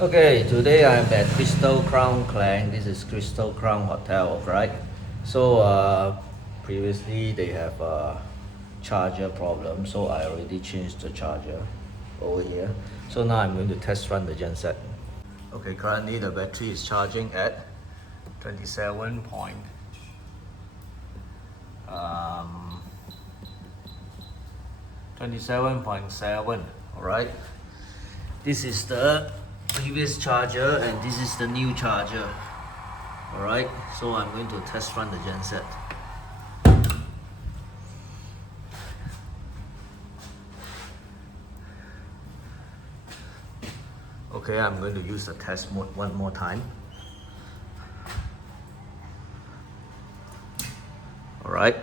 Okay, today I'm at Crystal Crown Clang. This is Crystal Crown Hotel, right? So previously they have a charger problem, so I already changed the charger over here. So now I'm going to test run the genset. Okay, currently the battery is charging at 27 point, 27.7. All right. This is the previous charger and this is the new charger. Alright, so I'm going to test run the genset. Okay, I'm going to use the test mode one more time. Alright.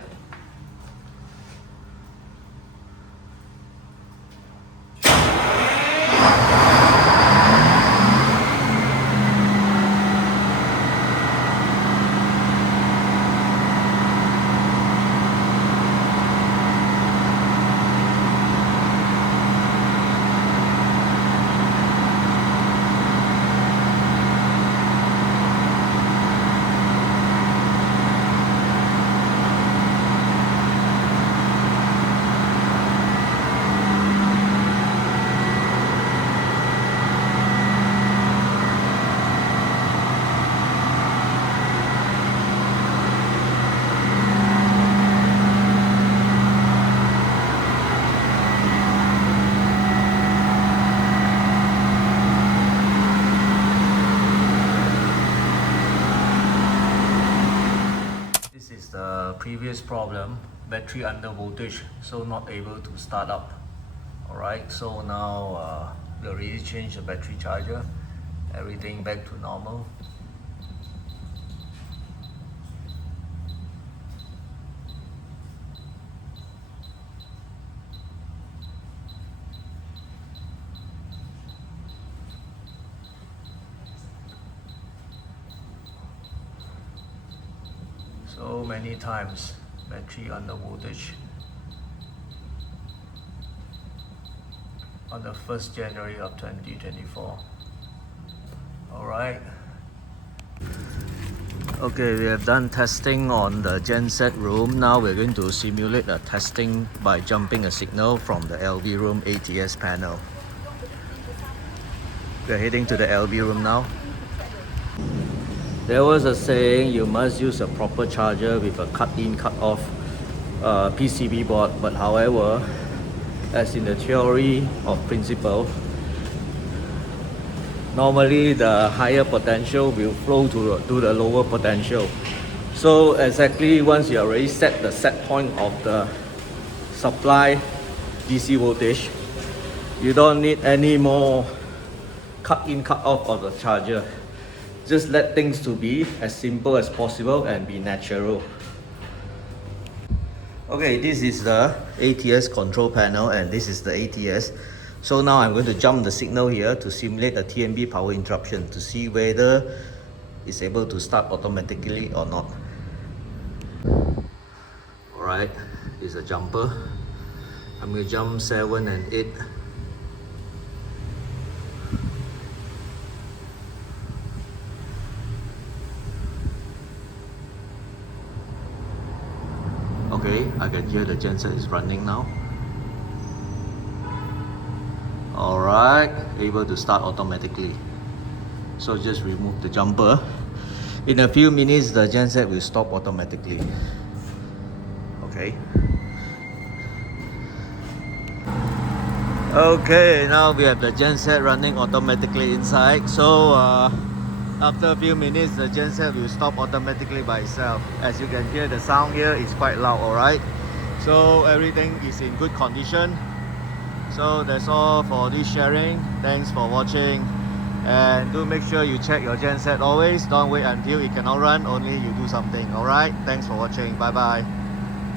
This is the previous problem, battery under voltage, so not able to start up. Alright, so now we already changed the battery charger, everything back to normal. So many times battery under voltage on the 1st January of 2024. Alright. Okay, we have done testing on the genset room. Now we're going to simulate a testing by jumping a signal from the LV room ATS panel. We're heading to the LV room now. There was a saying you must use a proper charger with a cut-in, cut-off PCB board, but however, as in the theory of principle, normally the higher potential will flow to the lower potential. So exactly once you already set the set point of the supply DC voltage, you don't need any more cut-in, cut-off of the charger. Just let things to be as simple as possible and be natural. Okay, this is the ATS control panel and this is the ATS. So now I'm going to jump the signal here to simulate a TMB power interruption to see whether it's able to start automatically or not. Alright, this is a jumper. I'm going to jump 7 and 8. Okay, I can hear the genset is running now. Alright, able to start automatically. So just remove the jumper. In a few minutes, the genset will stop automatically. Okay. Okay, now we have the genset running automatically inside. So after a few minutes, the genset will stop automatically by itself. As you can hear, the sound here is quite loud, alright? So everything is in good condition. So that's all for this sharing. Thanks for watching. And do make sure you check your genset always. Don't wait until it cannot run, only you do something, alright? Thanks for watching. Bye bye.